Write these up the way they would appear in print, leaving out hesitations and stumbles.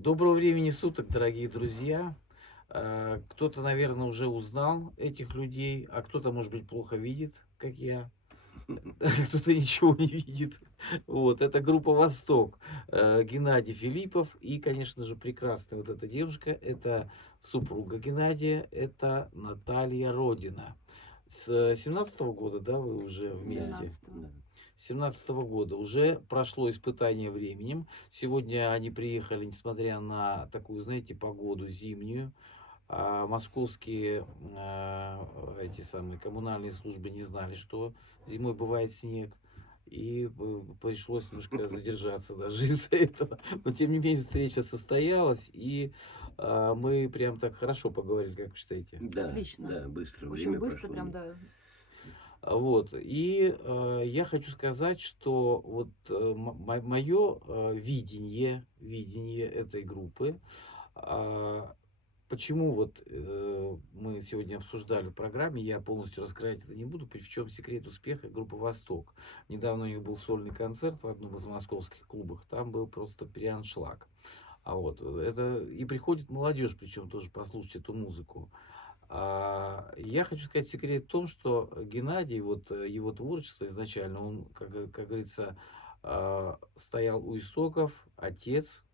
Доброго времени суток, дорогие друзья. Кто-то, наверное, уже узнал этих людей, а кто-то, может быть, плохо видит, как я. Кто-то ничего не видит. Вот, это группа «Восток». Геннадий Филиппов и, конечно же, прекрасная вот эта девушка. Это супруга Геннадия, это Наталья Родина. С 17-го года, да, вы уже вместе? 17-го. С 17-го года уже прошло испытание временем. Сегодня они приехали, несмотря на такую, знаете, погоду зимнюю. Московские эти самые коммунальные службы не знали, что зимой бывает снег. И пришлось немножко задержаться даже из-за этого. Но тем не менее встреча состоялась, и мы прям так хорошо поговорили, как вы считаете? Да, Отлично. да, быстро Очень время быстро, прошло. прям, да. Вот. И я хочу сказать, что вот мое видение этой группы, почему вот мы сегодня обсуждали в программе, я полностью раскрывать это не буду, в чем секрет успеха группы «Восток». Недавно у них был сольный концерт в одном из московских клубов, там был просто переаншлаг. Это и приходит молодежь, причем тоже послушать эту музыку. Я хочу сказать, секрет в том, что Геннадий, вот его творчество изначально, он, как говорится, стоял у истоков, отец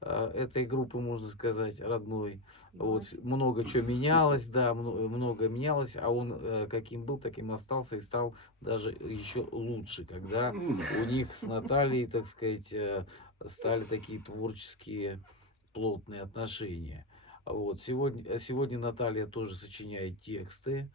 этой группы, можно сказать, родной. Вот, Мать. много чего менялось, да, много менялось, а он каким был, таким остался и стал даже еще лучше, когда у них с Натальей, так сказать, стали такие творческие плотные отношения. Вот. Сегодня Наталья тоже сочиняет тексты,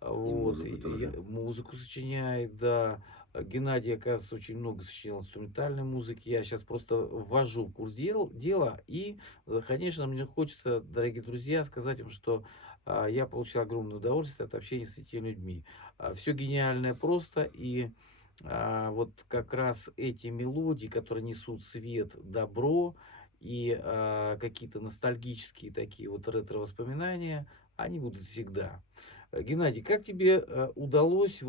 музыку тоже. музыку сочиняет, да. Геннадий, оказывается, очень много сочинял инструментальной музыки. Я сейчас просто ввожу в курс дела. И, конечно, мне хочется, дорогие друзья, сказать вам, что я получил огромное удовольствие от общения с этими людьми. Все гениальное просто. И вот как раз эти мелодии, которые несут свет, добро и какие-то ностальгические такие вот ретро-воспоминания, они будут всегда. Геннадий, как тебе удалось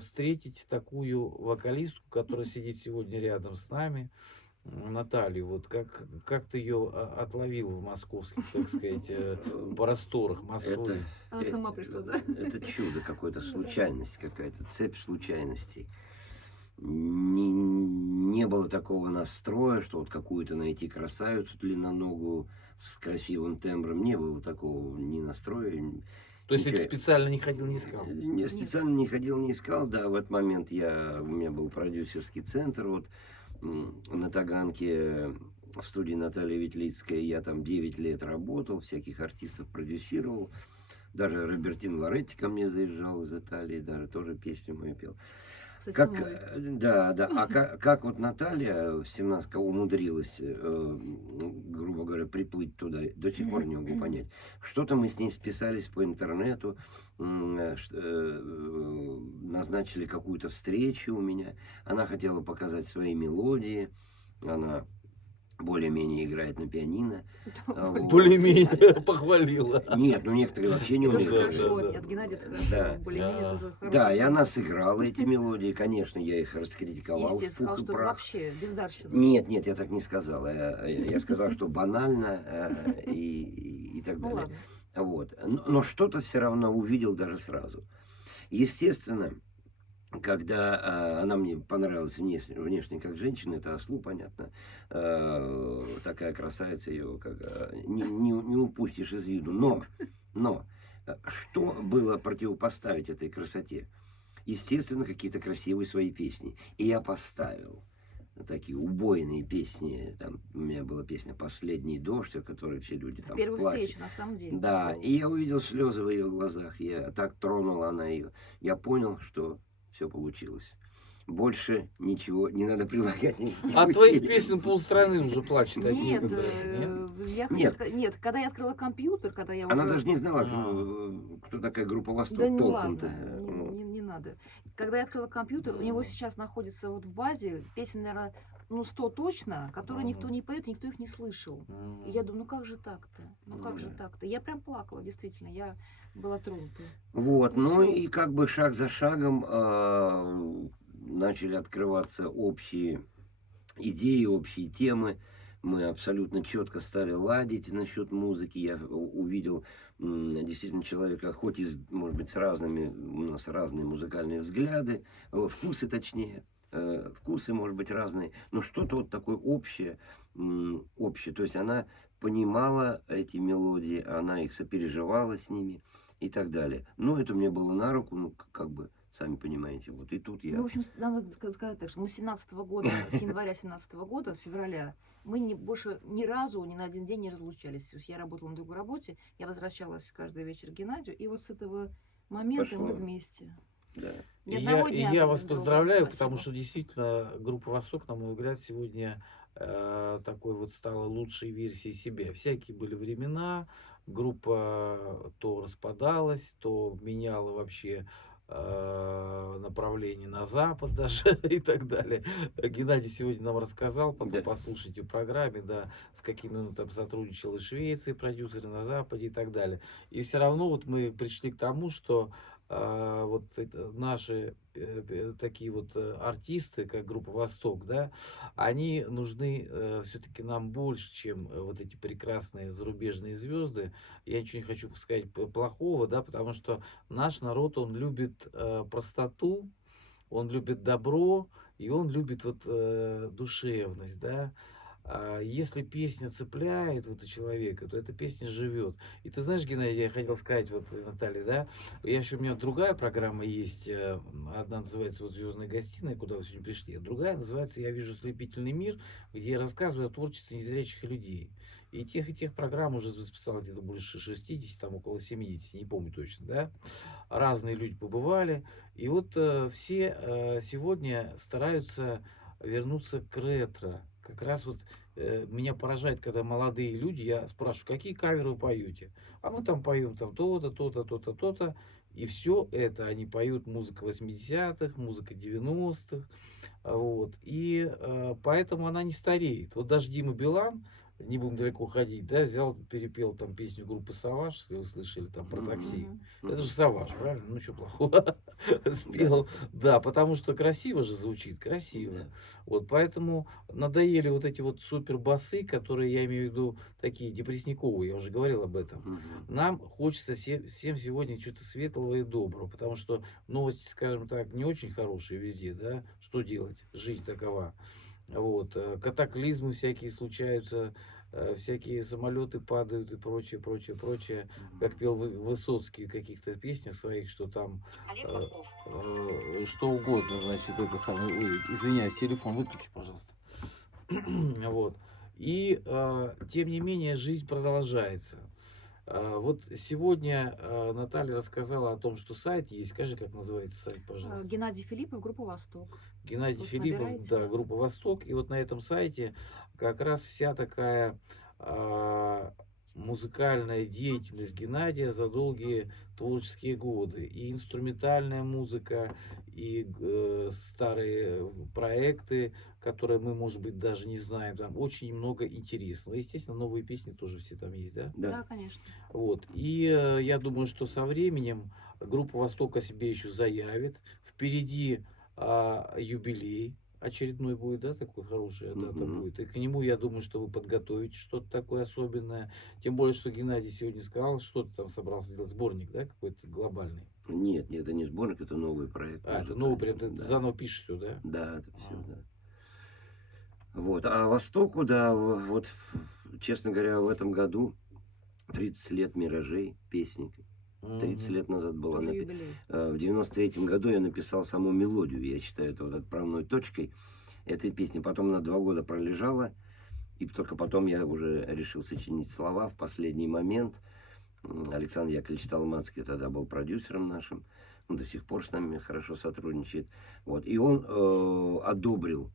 встретить такую вокалистку, которая сидит сегодня рядом с нами, Наталью? Вот как ты ее отловил в московских, так сказать, просторах Москвы? Она сама пришла, да? Это чудо какое-то, Да. случайность какая-то, цепь случайностей. Не было такого настроя, что вот какую-то найти красавицу длинноногую с красивым тембром. Не было такого ни настроя. То есть ты ничего. специально не ходил, не искал? Я специально не ходил, не искал, да, в этот момент у меня был продюсерский центр, вот, на Таганке, в студии Натальи Ветлицкой, я там 9 лет работал, всяких артистов продюсировал, даже Робертин Лоретти ко мне заезжал из Италии, даже тоже песню мою пел. Кстати, Как, мой. да, да, как вот Наталья в 17 умудрилась, грубо говоря, приплыть туда, до сих пор не могу понять. Что-то мы с ней списались по интернету, назначили какую-то встречу у меня. Она хотела показать свои мелодии, она более-менее играет на пианино. Вот. Более-менее похвалила. Нет, ну некоторые вообще не Это уже умеют. хорошо, да. от Геннадия это хорошо. Да. Более-менее это Да. уже хорошая Да, и оценка. она сыграла эти мелодии, конечно, я их раскритиковал в Естественно, пух сказал, и что это прах. вообще бездарщина. Нет, нет, я так не сказал. Я сказал, что банально и так Ну далее. ладно. Вот. Но что-то все равно увидел даже сразу. Естественно, когда она мне понравилась внешне как женщина, это ослу понятно. Такая красавица, ее не упустишь из виду. Но что было противопоставить этой красоте? Естественно, какие-то красивые свои песни. И я поставил такие убойные песни. Там у меня была песня «Последний дождь», о которой все люди там Первую плачут. встречу, на самом деле. Да, и я увидел слезы в ее глазах. Я так тронула она ее. Я понял, что все получилось. Больше ничего не надо прилагать. От твоих песен полстраны уже плачет от них. Нет, Нет? я хочу Нет. сказать, нет, когда я открыла компьютер, когда я Она уже... даже не знала, А. кто такая группа «Восток» Да ну толком-то. ладно, не надо. Когда я открыла компьютер, у него сейчас находится вот в базе песен, наверное, 100 точно, которые никто не поет, никто их не слышал. И я думаю, ну как же так-то? Ну как же так-то? Я прям плакала, действительно, я была тронута. Вот, Ну ну всё. и как бы шаг за шагом начали открываться общие идеи, общие темы. Мы абсолютно четко стали ладить насчет музыки. Я увидел действительно человека, хоть и, может быть, с разными, у нас разные музыкальные взгляды, вкусы точнее, вкусы, может быть, разные, но что-то вот такое общее, общее. То есть она понимала эти мелодии, она их сопереживала с ними и так далее. Но это мне было на руку, ну, как бы, сами понимаете, вот и тут Ну, я... в общем, надо сказать так, что мы с 17-го года, с января 17-го года, с февраля, мы больше ни разу, ни на один день не разлучались. То есть я работала на другой работе, я возвращалась каждый вечер к Геннадию, и вот с этого момента мы Пошло. вместе. Да. Ни И одного и дня я друг вас без друга. поздравляю, потому Спасибо. что действительно группа «Восток», на мой взгляд, сегодня такой вот стала лучшей версией себя. Всякие были времена, группа то распадалась, то меняла вообще направление на запад даже и так далее. Геннадий сегодня нам рассказал, потом Да. послушайте в программе, да, с какими он там сотрудничал и в Швеции, продюсеры на Западе и так далее. И все равно вот мы пришли к тому, что вот наши такие вот артисты, как группа «Восток», да, они нужны все-таки нам больше, чем вот эти прекрасные зарубежные звезды. Я ничего не хочу сказать плохого, да, потому что наш народ, он любит простоту, он любит добро, и он любит вот душевность, да. Если песня цепляет вот у человека, то эта песня живет. И ты знаешь, Геннадий, я хотел сказать, вот, Наталья, да, я еще, у меня другая программа есть, одна называется вот «Звездная гостиная», куда вы сегодня пришли, а другая называется «Я вижу слепительный мир», где я рассказываю о творчестве незрячих людей. И тех программ уже записал где-то больше 60, там около 70, не помню точно, да. Разные люди побывали. И вот все сегодня стараются вернуться к ретро. Как раз вот меня поражает, когда молодые люди, я спрашиваю, какие каверы вы поете? А мы там поем там то-то, то-то, то-то, то-то. И все это они поют музыка 80-х, музыка 90-х. Вот. И поэтому она не стареет. Вот даже Дима Билан, не будем далеко ходить, да, взял, перепел там песню группы «Саваж», если вы слышали, там про такси. Мгм. Это же «Саваж», правильно? Ну, что плохого? Спел. Да, потому что красиво же звучит, красиво. Да. Вот, поэтому надоели вот эти вот супер басы, которые, я имею в виду, такие депрессниковые, я уже говорил об этом. Мгм. Нам хочется всем сегодня чего-то светлого и доброго, потому что новости, скажем так, не очень хорошие везде, да, что делать, жизнь такова. Вот, катаклизмы всякие случаются, всякие самолеты падают и прочее, прочее, прочее. Как пел Высоцкий в каких-то песнях своих, что там что угодно, значит, это самое. Ой, извиняюсь, телефон выключи, пожалуйста. Вот. И тем не менее жизнь продолжается. Вот сегодня Наталья рассказала о том, что сайт есть. Скажи, как называется сайт, пожалуйста. Геннадий Филиппов, группа «Восток». Геннадий Вот Филиппов, набираете. да, группа «Восток». И вот на этом сайте как раз вся такая музыкальная деятельность Геннадия за долгие творческие годы. И инструментальная музыка, и старые проекты, которые мы, может быть, даже не знаем. Там очень много интересного. Естественно, новые песни тоже все там есть, да? Да, Да. конечно. Вот. И я думаю, что со временем группа «Восток» о себе еще заявит. Впереди юбилей очередной будет, да, такой хорошая дата Мгм. будет. И к нему, я думаю, что вы подготовите что-то такое особенное. Тем более, что Геннадий сегодня сказал, что ты там собрался сделать, сборник, да, какой-то глобальный. Нет, это не сборник, это новый проект. Это новый, прям ты Да. заново пишешь все, да? Да, это все, А. да. Вот. А Востоку, да, вот, честно говоря, в этом году 30 лет «Миражей», песни. 30 Мгм. лет назад была. Тоже юбилей. В 93-м году я написал саму мелодию. Я считаю, это вот отправной точкой этой песни. Потом она 2 года пролежала. И только потом я уже решил сочинить слова в последний момент. Александр Яковлевич Толмацкий тогда был продюсером нашим. Он до сих пор с нами хорошо сотрудничает. Вот. И он одобрил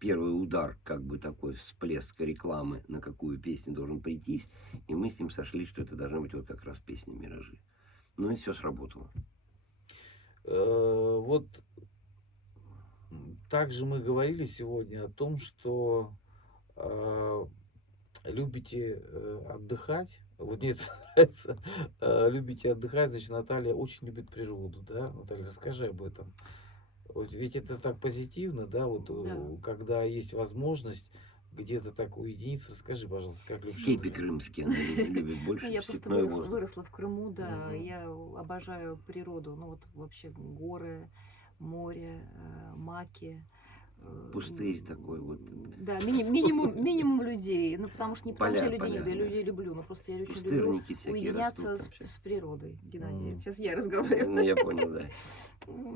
первый удар, как бы такой всплеск рекламы, на какую песню должен прийтись. И мы с ним сошлись, что это должна быть вот как раз песня «Миражи». Ну и все сработало. Вот также мы говорили сегодня о том, что любите отдыхать. Вот мне это нравится. Любите отдыхать, значит, Наталья очень любит природу, да? Наталья, расскажи об этом. Вот ведь это так позитивно, да, вот Да. когда есть возможность где-то так уединиться. Расскажи, пожалуйста, как любишь Степи отдыхать? крымские она любит Ну, больше, я просто степной выросла, воздух. выросла в Крыму, да. Мгм. Я обожаю природу. Ну вот вообще горы, море, маки. Пустырь такой вот. Да, минимум людей. Ну, потому что не потому, что я Поля, людей не поля, люблю, я да. людей люблю, но просто я очень люблю Пустырники всякие уединяться растут там с природой, Геннадий. М. Сейчас я Ну, разговариваю. я понял, да.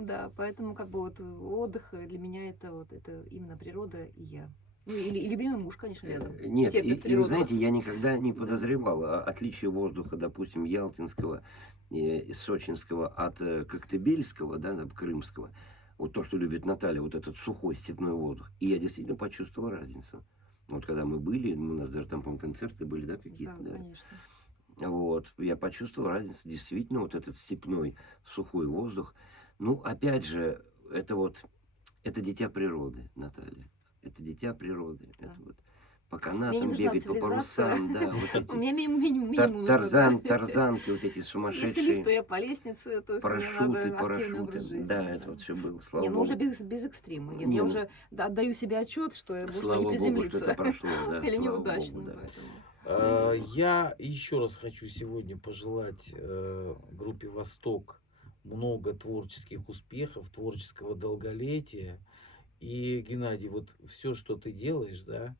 Да, поэтому как бы вот отдых для меня это вот это именно природа и я. Ну, и любимый муж, конечно, рядом. Нет, и Терпит вы природу. знаете, я никогда не Да. подозревал отличие воздуха, допустим, ялтинского и сочинского от коктебельского, да, крымского. Вот то, что любит Наталья, вот этот сухой степной воздух. И я действительно почувствовал разницу. Вот когда мы были, у нас даже там, по-моему, концерты были, да, Да, какие-то, да. конечно. Вот, я почувствовал разницу, действительно, вот этот степной сухой воздух. Ну, опять же, это вот, это дитя природы, Наталья. Это дитя природы. Да. Это вот по Мне не канатам нужна бегать, по цивилизация. парусам, да, вот У эти меня минимум нужно, да. тарзанки, вот эти Если лифт, то сумасшедшие, я по лестнице, то есть мне парашюты, надо активный образ парашюты. жизни. Да, это вот все было, слава Не, ну уже богу. без экстрима. Я Не, ну, уже отдаю себе отчет, что можно не слава богу, что приземлиться. это прошло, да, Или слава неудачно, богу, да. поэтому. Я еще раз хочу сегодня пожелать группе «Восток» много творческих успехов, творческого долголетия. И, Геннадий, вот все, что ты делаешь, да,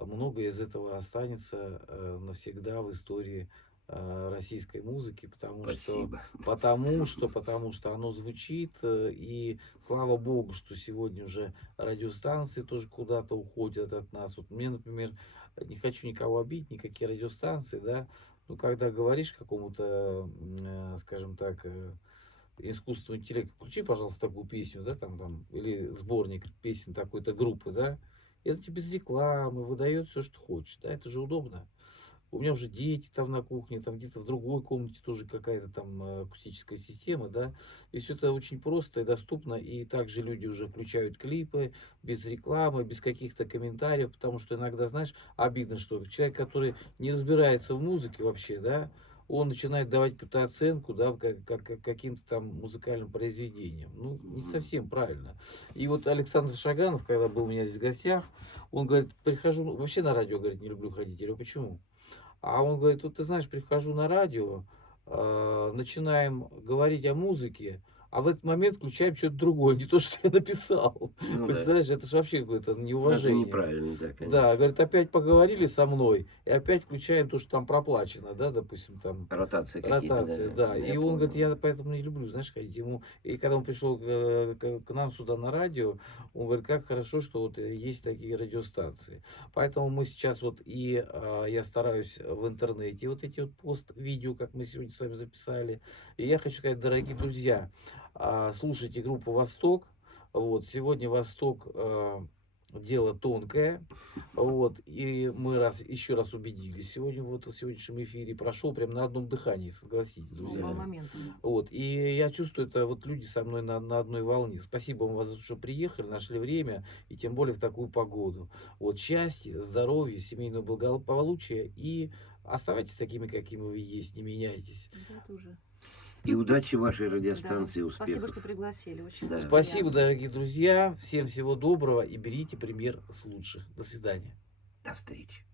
многое из этого останется навсегда в истории российской музыки, Спасибо. потому что оно звучит, и слава богу, что сегодня уже радиостанции тоже куда-то уходят от нас. Вот мне, например, не хочу никого обидеть, никакие радиостанции, да, ну, когда говоришь какому-то, скажем так, искусственному интеллекту, включи, пожалуйста, такую песню, да, там, или сборник песен такой-то группы, да, это тебе без рекламы выдает все, что хочешь, да, это же удобно. У меня уже дети там на кухне, там где-то в другой комнате тоже какая-то там акустическая система, да, и все это очень просто и доступно, и также люди уже включают клипы без рекламы, без каких-то комментариев, потому что иногда, знаешь, обидно, что человек, который не разбирается в музыке вообще, да, он начинает давать какую-то оценку, да, каким-то там музыкальным произведениям. Ну, не Мгм. совсем правильно. И вот Александр Шаганов, когда был у меня здесь в гостях, он говорит, прихожу, вообще на радио, говорит, не люблю ходить. Я говорю, почему? А он говорит, вот ты знаешь, прихожу на радио, начинаем говорить о музыке, а в этот момент включаем что-то другое, не то, что я написал. Ну да, Представляешь, это же вообще какое-то это неуважение. неправильно, да, конечно. Да, говорит, опять поговорили со мной, и опять включаем то, что там проплачено, да, допустим, там Ротации какие-то, ротация, да, да. я И он говорит, понял. я поэтому не люблю, знаешь, ходить ему. И когда он пришел к нам сюда на радио, он говорит, как хорошо, что вот есть такие радиостанции. Поэтому мы сейчас вот и я стараюсь в интернете вот эти вот пост-видео, как мы сегодня с вами записали. И я хочу сказать, дорогие друзья, слушайте группу «Восток». Вот, сегодня «Восток» дело тонкое. Вот, и мы еще раз убедились сегодня вот в сегодняшнем эфире. Прошел прям на одном дыхании, согласитесь, По друзья. Да. моменту. Вот, и я чувствую, это вот люди со мной на одной волне. Спасибо вам, за то, что приехали, нашли время, и тем более в такую погоду. Вот, счастья, здоровья, семейного благополучия, и оставайтесь такими, какими вы есть, не меняйтесь. Да, тоже. И удачи вашей Да. радиостанции, Спасибо, успехов. что пригласили. Очень Да. Спасибо, приятно. дорогие друзья, всем всего доброго, и берите пример с лучших. До свидания. До встречи.